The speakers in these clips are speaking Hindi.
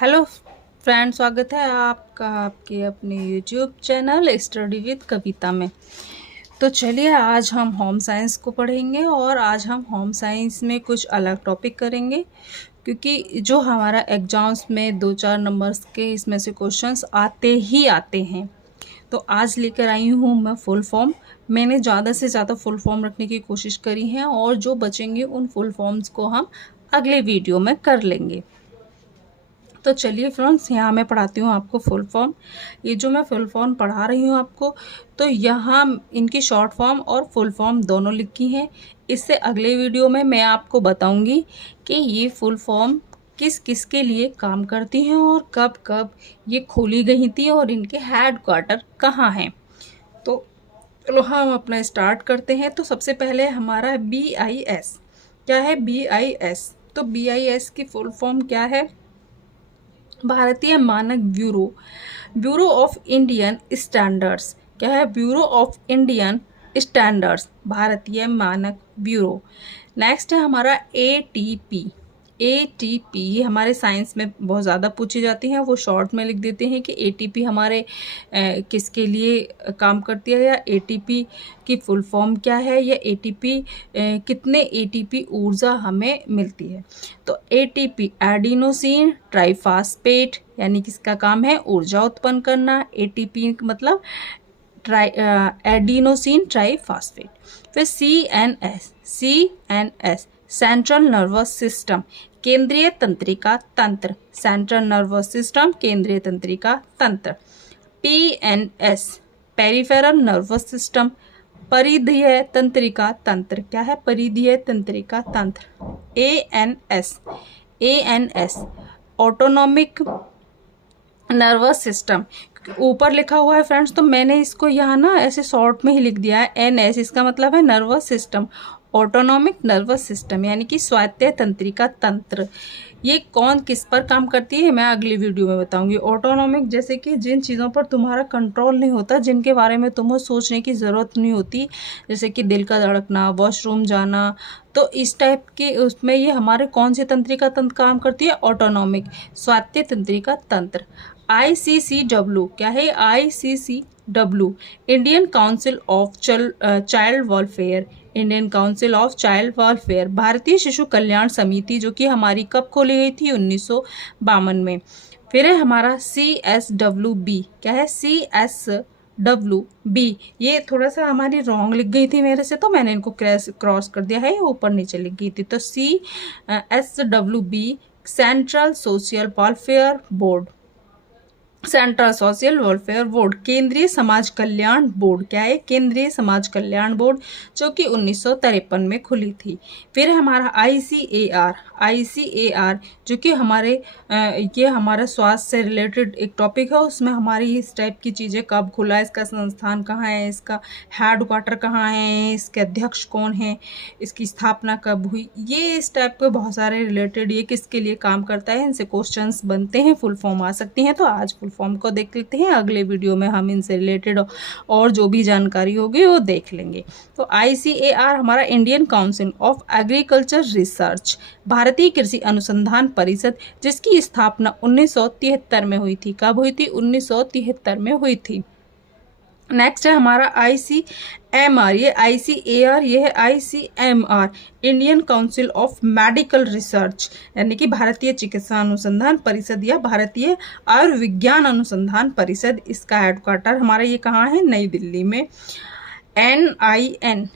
हेलो फ्रेंड, स्वागत है आपका आपके अपने यूट्यूब चैनल स्टडी विद कविता में। तो चलिए आज हम होम साइंस को पढ़ेंगे और आज हम होम साइंस में कुछ अलग टॉपिक करेंगे, क्योंकि जो हमारा एग्जाम्स में 2-4 नंबर्स के इसमें से क्वेश्चंस आते ही आते हैं। तो आज लेकर आई हूँ मैं फुल फॉर्म। मैंने ज़्यादा से ज़्यादा फुल फॉर्म रखने की कोशिश करी है और जो बचेंगे उन फुल फॉर्म्स को हम अगले वीडियो में कर लेंगे। तो चलिए फ्रेंड्स, यहाँ मैं पढ़ाती हूँ आपको फुल फॉर्म। ये जो मैं फुल फॉर्म पढ़ा रही हूँ आपको, तो यहाँ इनकी शॉर्ट फॉर्म और फुल फॉर्म दोनों लिखी हैं। इससे अगले वीडियो में मैं आपको बताऊँगी कि ये फुल फॉर्म किस किस के लिए काम करती हैं और कब कब ये खोली गई थी और इनके हेड क्वार्टर कहाँ हैं। तो चलो हम अपना स्टार्ट करते हैं। तो सबसे पहले हमारा BIS क्या है। BIS, तो BIS की फुल फॉर्म क्या है? भारतीय मानक bureau, bureau of Indian standards. क्या है? ब्यूरो ऑफ इंडियन स्टैंडर्ड्स, भारतीय मानक ब्यूरो। नेक्स्ट है हमारा ATP। ATP ये हमारे साइंस में बहुत ज़्यादा पूछी जाती हैं, वो शॉर्ट में लिख देते हैं कि ATP हमारे किसके लिए काम करती है, या ATP की फुल फॉर्म क्या है, या ATP कितने ATP ऊर्जा हमें मिलती है। तो ATP एडिनोसिन ट्राइफास्फेट, यानी किसका काम है? ऊर्जा उत्पन्न करना। ATP मतलब एडिनोसिन ट्राइफास्फेट। फिर CNS सेंट्रल नर्वस सिस्टम, केंद्रीय तंत्रिका तंत्र। सेंट्रल नर्वस सिस्टम, केंद्रीय तंत्रिका तंत्र। PNS पेरिफेरल नर्वस सिस्टम, परिधीय तंत्रिका तंत्र। क्या है? परिधीय तंत्रिका तंत्र। ANS ऑटोनॉमिक नर्वस सिस्टम, ऊपर लिखा हुआ है फ्रेंड्स, तो मैंने इसको यहाँ ना ऐसे शॉर्ट में ही लिख दिया है। NS इसका मतलब है nervous system, autonomic nervous system यानी कि स्वायत्त तंत्रिका तंत्र। ये कौन किस पर काम करती है मैं अगली वीडियो में बताऊंगी। ऑटोनॉमिक जैसे कि जिन चीज़ों पर तुम्हारा कंट्रोल नहीं होता, जिनके बारे में तुम्हें सोचने की ज़रूरत नहीं होती, जैसे कि दिल का धड़कना, वॉशरूम जाना, तो इस टाइप के उसमें ये हमारे कौन सी तंत्रिका तंत्र काम करती है? ऑटोनॉमिक, स्वायत्त तंत्रिका तंत्र। ICCW क्या है? ICCW Indian council of child welfare, Indian council of child welfare, भारतीय शिशु कल्याण समिति, जो कि हमारी कब खोली गई थी? 1952 में। फिर है हमारा CSWB। क्या है? CSWB ये थोड़ा सा हमारी रॉन्ग लिख गई थी मेरे से, तो मैंने इनको क्रॉस कर दिया है, ऊपर नीचे लिख गई थी। तो CSWB central social welfare board, central social welfare board, केंद्रीय समाज कल्याण बोर्ड। क्या है? केंद्रीय समाज कल्याण बोर्ड, जो कि 1953 में खुली थी। फिर हमारा ICAR जो कि हमारे ये हमारा स्वास्थ्य से रिलेटेड एक टॉपिक है। उसमें हमारी इस टाइप की चीज़ें कब खुला, इसका संस्थान कहाँ है, इसका हेड क्वार्टर कहाँ है, इसके अध्यक्ष कौन है, इसकी स्थापना कब हुई, ये इस टाइप के बहुत सारे रिलेटेड ये किसके लिए काम करता है, इनसे क्वेश्चंस बनते हैं, फुल फॉर्म आ सकती हैं। तो आज फुल फॉर्म को देख लेते हैं, अगले वीडियो में हम इनसे रिलेटेड और जो भी जानकारी होगी वो देख लेंगे। तो ICAR हमारा Indian council of agriculture research, भारतीय कृषि अनुसंधान परिषद, जिसकी स्थापना 1973 में हुई थी। कब हुई थी? 1973 में हुई थी। नेक्स्ट है हमारा ICMR, ये ICAR ये है ICMR Indian council of medical research, यानी कि भारतीय चिकित्सा अनुसंधान परिषद या भारतीय आयुर्विज्ञान अनुसंधान परिषद। इसका हेडक्वार्टर हमारा ये कहाँ है? नई दिल्ली में। NIN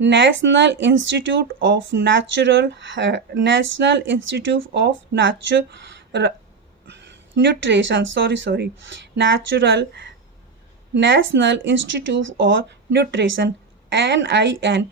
national institute of nutrition, national institute of nutrition, NIN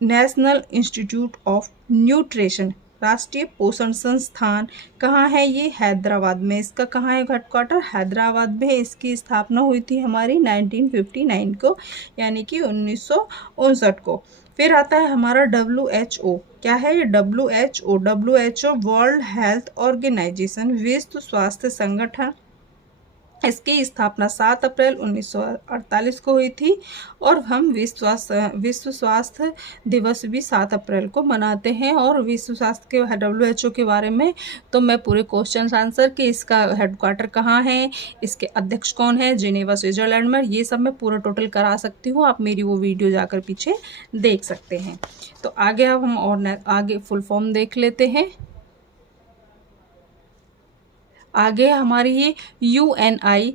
national institute of nutrition, राष्ट्रीय पोषण संस्थान कहाँ है? ये हैदराबाद में। इसका कहाँ है हेडक्वार्टर? हैदराबाद में। इसकी स्थापना हुई थी हमारी 1959 को, यानी कि 1959 को। फिर आता है हमारा WHO। क्या है ये? WHO वर्ल्ड हेल्थ ऑर्गेनाइजेशन, विश्व स्वास्थ्य संगठन, इसकी स्थापना 7 अप्रैल 1948 को हुई थी और हम विश्व स्वास्थ्य दिवस भी 7 अप्रैल को मनाते हैं। और विश्व स्वास्थ्य के WHO के बारे में तो मैं पूरे क्वेश्चन आंसर कि इसका हेडक्वार्टर कहाँ है, इसके अध्यक्ष कौन है, जिनेवा स्विट्जरलैंड में, ये सब मैं पूरा टोटल करा सकती हूँ। आप मेरी वो वीडियो जाकर पीछे देख सकते हैं। तो आगे अब हम और आगे फुल फॉर्म देख लेते हैं। आगे हमारी ये UNICEF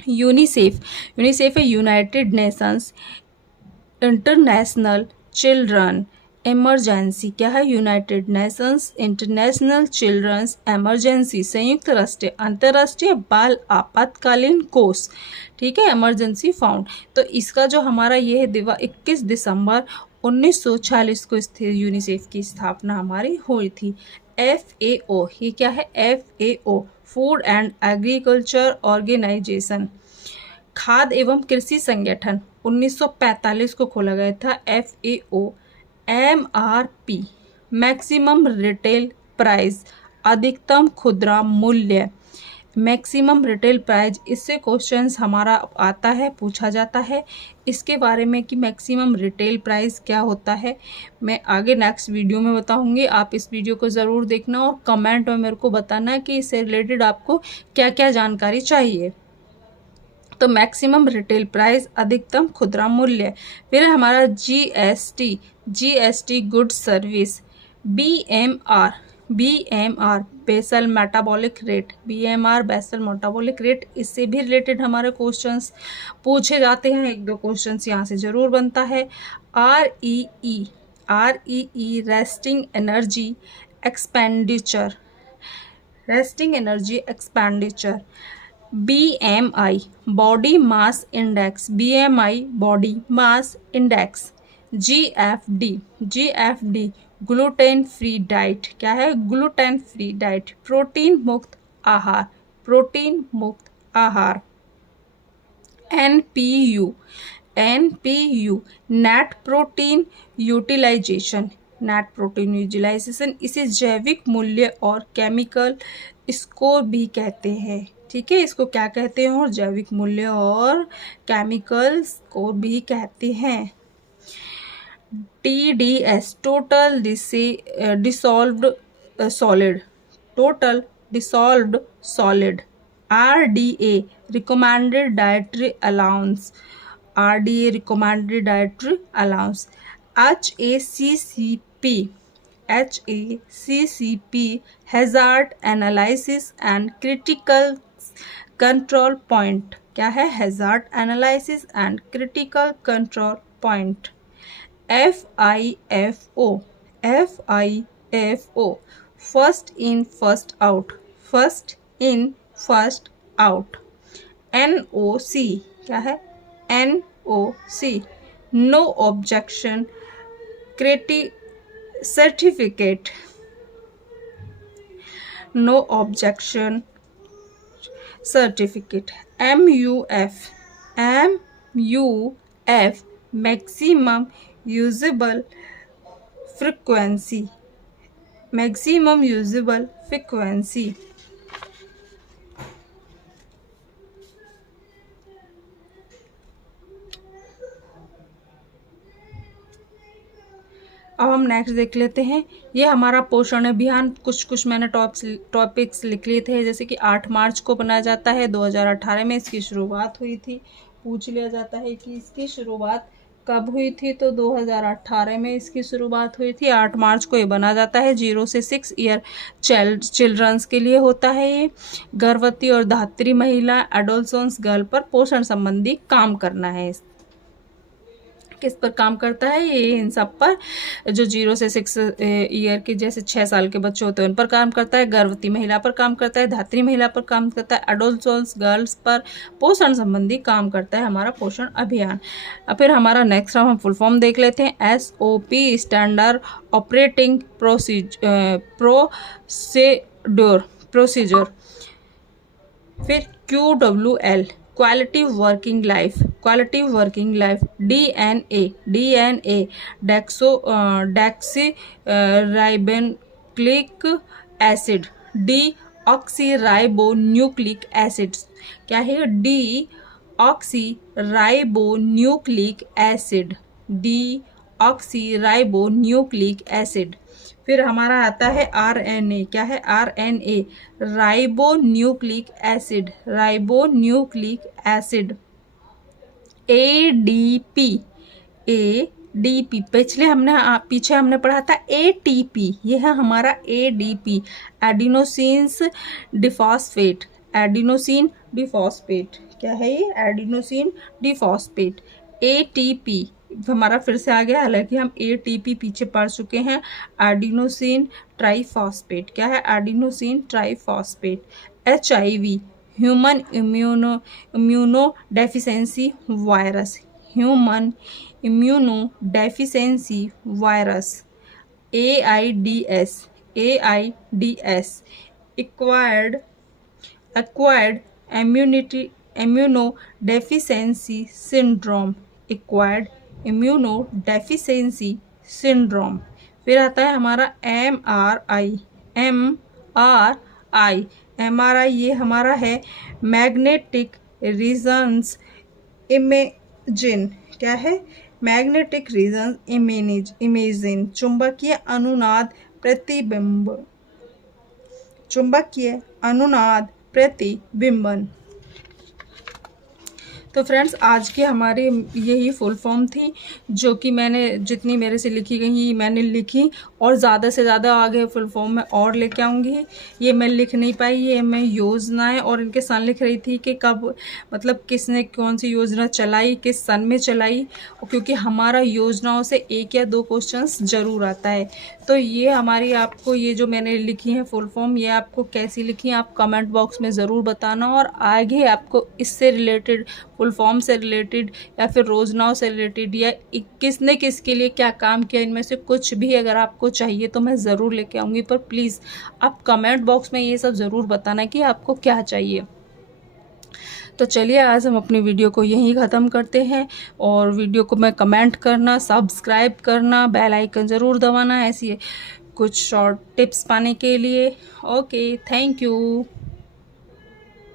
यूनिसेफ है United Nations International Children Emergency. क्या है? United Nations International Children's Emergency, संयुक्त राष्ट्र अंतर्राष्ट्रीय बाल आपातकालीन कोष, ठीक है, इमरजेंसी फाउंड। तो इसका जो हमारा ये है 21 दिसंबर 1946 को यूनिसेफ की स्थापना हमारी हुई थी। FAO, ये क्या है? FAO food and agriculture organisation, खाद्य एवं कृषि संगठन, 1945 को खोला गया था। FAO MRP maximum retail price, अधिकतम खुदरा मूल्य, मैक्सिमम रिटेल प्राइस, इससे क्वेश्चंस हमारा आता है, पूछा जाता है इसके बारे में कि मैक्सिमम रिटेल प्राइस क्या होता है। मैं आगे नेक्स्ट वीडियो में बताऊंगी। आप इस वीडियो को ज़रूर देखना और कमेंट में मेरे को बताना कि इससे रिलेटेड आपको क्या क्या जानकारी चाहिए। तो मैक्सिमम रिटेल प्राइस, अधिकतम खुदरा मूल्य। फिर हमारा GST good service, BMR basal metabolic rate, BMR basal metabolic rate, इससे भी रिलेटेड हमारे क्वेश्चंस पूछे जाते हैं। एक दो क्वेश्चंस यहाँ से जरूर बनता है। REE resting energy expenditure, BMI body mass index, body mass index. GFD gluten free diet, क्या है? Gluten free diet. प्रोटीन मुक्त आहार। NPU नेट प्रोटीन यूटिलाइजेशन, इसे जैविक मूल्य और केमिकल स्कोर भी कहते हैं, ठीक है, इसको क्या कहते हैं? और जैविक मूल्य और केमिकल स्कोर भी कहते हैं। TDS total dissolved solid. RDA recommended dietary allowance, HACCP hazard analysis and critical control point, क्या है? Hazard analysis and critical control point. FIFO first in first out. NOC, क्या है? NOC no objection certificate, MUF maximum usable frequency, अब हम नेक्स्ट देख लेते हैं। ये हमारा पोषण अभियान, कुछ मैंने टॉपिक्स लिख लिए थे, जैसे कि 8 मार्च को बनाया जाता है, 2018 में इसकी शुरुआत हुई थी। पूछ लिया जाता है कि इसकी शुरुआत कब हुई थी, तो 2018 में इसकी शुरुआत हुई थी। 8 मार्च को ये बना जाता है। 0 से 6 ईयर चिल्ड्रंस के लिए होता है। ये गर्भवती और धात्री महिला एडोलसेंस गर्ल पर पोषण संबंधी काम करना है। किस पर काम करता है ये? इन सब पर, जो 0 से 6 ईयर के, जैसे 6 साल के बच्चे होते हैं उन पर काम करता है, गर्भवती महिला पर काम करता है, धात्री महिला पर काम करता है, एडोलसेंस गर्ल्स पर पोषण संबंधी काम करता है हमारा पोषण अभियान। फिर हमारा नेक्स्ट हम फुल फॉर्म देख लेते हैं। SOP standard operating procedure. फिर QWL quality working life, DNA deoxy nucleic acid, D oxy ribo nucleic acid. क्या है? D oxy ribo nucleic acid, D oxy ribo nucleic acid. फिर हमारा आता है RNA। क्या है? RNA, ribo nucleic acid, ribo nucleic acid. ADP, ADP पीछे हमने पढ़ा था ATP, ये है हमारा ADP, एडिनोसिन्स डिफॉस्फेट, एडिनोसिन डिफॉस्फेट। क्या है ये? Adenosine diphosphate. ATP हमारा फिर से आ गया, हालांकि हम ATP पीछे पढ़ चुके हैं। Adenosine triphosphate. क्या है? Adenosine triphosphate. HIV, human immuno deficiency virus, human immuno deficiency virus. AIDS, AIDS, acquired immuno deficiency syndrome, acquired immuno deficiency syndrome. फिर आता है हमारा MRI, ये हमारा है मैग्नेटिक रिजोनेंस इमेजिंग। क्या है? मैग्नेटिक रिजोनेंस इमेजिंग, चुंबकीय अनुनाद प्रतिबिंब, चुंबकीय अनुनाद प्रतिबिंबन। तो फ्रेंड्स, आज की हमारी यही फुल फॉर्म थी, जो कि मैंने जितनी मेरे से लिखी गई मैंने लिखी, और ज़्यादा से ज़्यादा आगे फुल फॉर्म में और लेके आऊँगी। ये मैं लिख नहीं पाई, ये मैं योजनाएं और इनके सन लिख रही थी कि कब, मतलब किसने कौन सी योजना चलाई, किस सन में चलाई, क्योंकि हमारा योजनाओं से 1 या 2 क्वेश्चंस ज़रूर आता है। तो ये हमारी, आपको ये जो मैंने लिखी है फुल फॉर्म, ये आपको कैसी लिखी आप कमेंट बॉक्स में ज़रूर बताना। और आगे आपको इससे रिलेटेड, फुल फॉर्म से रिलेटेड या फिर रोजनाओं से रिलेटेड, या किसने किसके लिए क्या काम किया, इनमें से कुछ भी अगर आपको चाहिए तो मैं ज़रूर लेके आऊँगी। पर प्लीज़ आप कमेंट बॉक्स में ये सब ज़रूर बताना कि आपको क्या चाहिए। तो चलिए, आज हम अपनी वीडियो को यहीं ख़त्म करते हैं, और वीडियो को मैं कमेंट करना, सब्सक्राइब करना, बेल आइकन ज़रूर दबाना, ऐसी कुछ शॉर्ट टिप्स पाने के लिए। Okay, thank you.